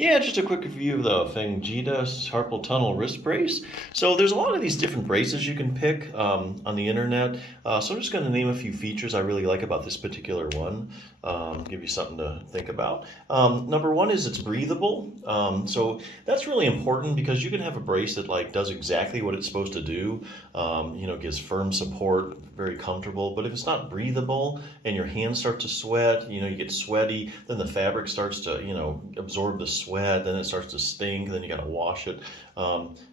Yeah, just a quick review of the FENGJIDA carpal tunnel wrist brace. So there's a lot of these different braces you can pick on the internet. So I'm just going to name a few features I really like about this particular one. Give you something to think about. Number one is it's breathable. So that's really important because you can have a brace that does exactly what it's supposed to do. Gives firm support, very comfortable. But if it's not breathable and your hands start to sweat, you get sweaty, then the fabric starts to absorb the sweat, then it starts to stink, then you got to wash it.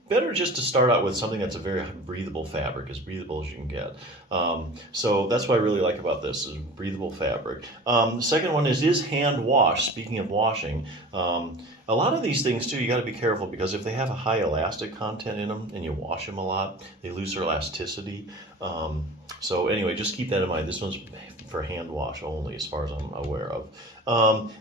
Better just to start out with something that's a very breathable fabric, as breathable as you can get. So that's what I really like about this, is breathable fabric. The second one is hand wash. Speaking of washing, a lot of these things too, you got to be careful because if they have a high elastic content in them and you wash them a lot, they lose their elasticity. So anyway, just keep that in mind. This one's for hand wash only, as far as I'm aware of.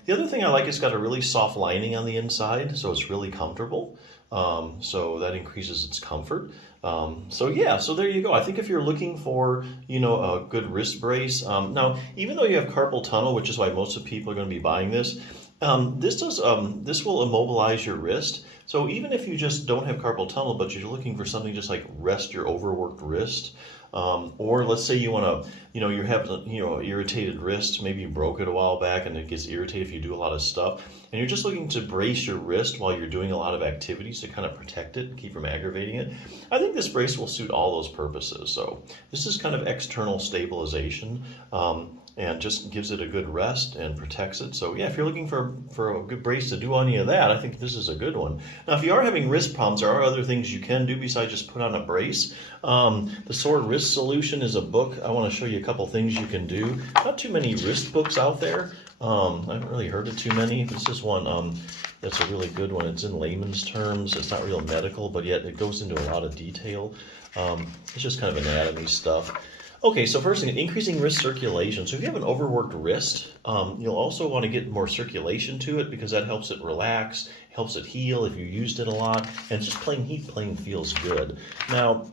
The other thing I like, it's got a really soft lining on the inside, so it's really comfortable. So that increases its comfort. So there you go. I think if you're looking for, a good wrist brace, now, even though you have carpal tunnel, which is why most of the people are going to be buying this, this will immobilize your wrist. So even if you just don't have carpal tunnel, but you're looking for something just like rest your overworked wrist, or let's say you want to, you're having, irritated wrist, maybe you broke it a while back and it gets irritated if you do a lot of stuff, and you're just looking to brace your wrist while you're doing a lot of activities to kind of protect it, keep from aggravating it. I think this brace will suit all those purposes. So this is kind of external stabilization. And just gives it a good rest and protects it. So yeah, if you're looking for a good brace to do any of that, I think this is a good one. Now, if you are having wrist problems, there are other things you can do besides just put on a brace. The Sore Wrist Solution is a book. I want to show you a couple things you can do. Not too many wrist books out there. I haven't really heard of too many. This is one that's a really good one. It's in layman's terms. It's not real medical, but yet it goes into a lot of detail. It's just kind of anatomy stuff. Okay, so first thing, increasing wrist circulation. So if you have an overworked wrist, you'll also want to get more circulation to it because that helps it relax, helps it heal if you used it a lot, and just plain heat feels good. Now,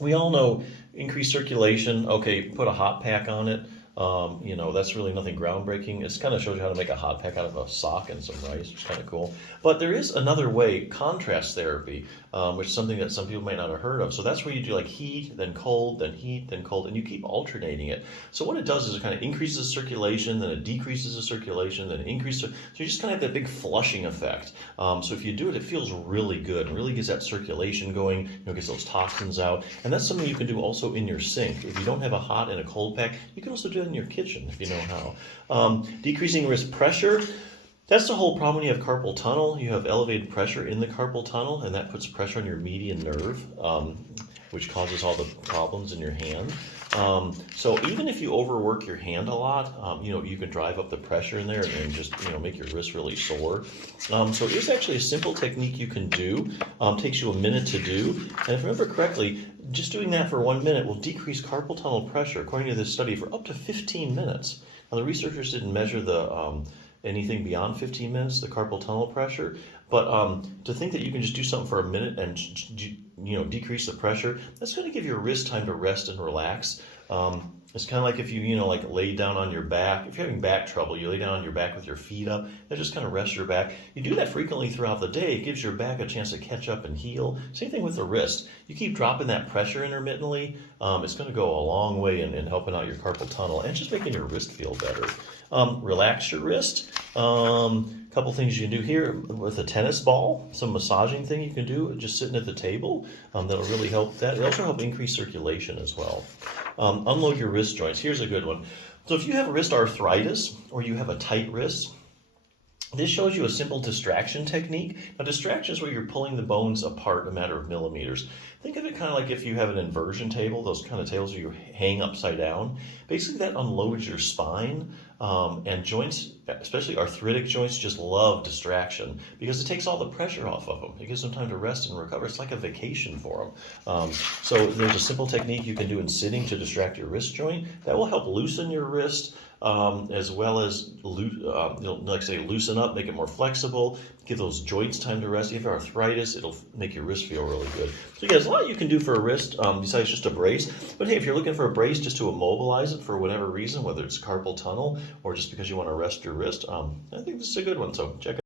we all know increased circulation, okay, put a hot pack on it. That's really nothing groundbreaking. It kind of shows you how to make a hot pack out of a sock and some rice, which is kind of cool. But there is another way, contrast therapy, which is something that some people might not have heard of. So that's where you do like heat, then cold, then heat, then cold, and you keep alternating it. So what it does is it kind of increases circulation, then it decreases the circulation, then it increases. So you just kind of have that big flushing effect. So if you do it, it feels really good and really gets that circulation going, gets those toxins out. And that's something you can do also in your sink. If you don't have a hot and a cold pack, you can also do it in your kitchen if you know how. Decreasing wrist pressure. That's the whole problem when you have carpal tunnel. You have elevated pressure in the carpal tunnel, and that puts pressure on your median nerve, which causes all the problems in your hand. So even if you overwork your hand a lot, you can drive up the pressure in there and just, make your wrist really sore. So there's actually a simple technique you can do. Takes you a minute to do. And if I remember correctly, just doing that for 1 minute will decrease carpal tunnel pressure, according to this study, for up to 15 minutes. Now, the researchers didn't measure the anything beyond 15 minutes, the carpal tunnel pressure, but to think that you can just do something for a minute and decrease the pressure, that's going to give your wrist time to rest and relax. It's kind of like if you lay down on your back. If you're having back trouble, you lay down on your back with your feet up. That just kind of rests your back. You do that frequently throughout the day. It gives your back a chance to catch up and heal. Same thing with the wrist. You keep dropping that pressure intermittently. It's going to go a long way in helping out your carpal tunnel and just making your wrist feel better. Relax your wrist. Couple things you can do here with a tennis ball, some massaging thing you can do just sitting at the table. That'll really help that. It'll also help increase circulation as well. Unload your wrist joints. Here's a good one. So if you have wrist arthritis or you have a tight wrist, this shows you a simple distraction technique. Now, distraction is where you're pulling the bones apart a matter of millimeters. Think of it kind of like if you have an inversion table, those kind of tables where you hang upside down. Basically, that unloads your spine, and joints, especially arthritic joints, just love distraction because it takes all the pressure off of them. It gives them time to rest and recover. It's like a vacation for them. So there's a simple technique you can do in sitting to distract your wrist joint. That will help loosen your wrist, as well as, loosen up, make it more flexible, give those joints time to rest. If you have arthritis, it'll make your wrist feel really good. So there's a lot you can do for a wrist besides just a brace. But hey, if you're looking for a brace just to immobilize it for whatever reason, whether it's carpal tunnel or just because you want to rest your wrist, I think this is a good one. So check it out.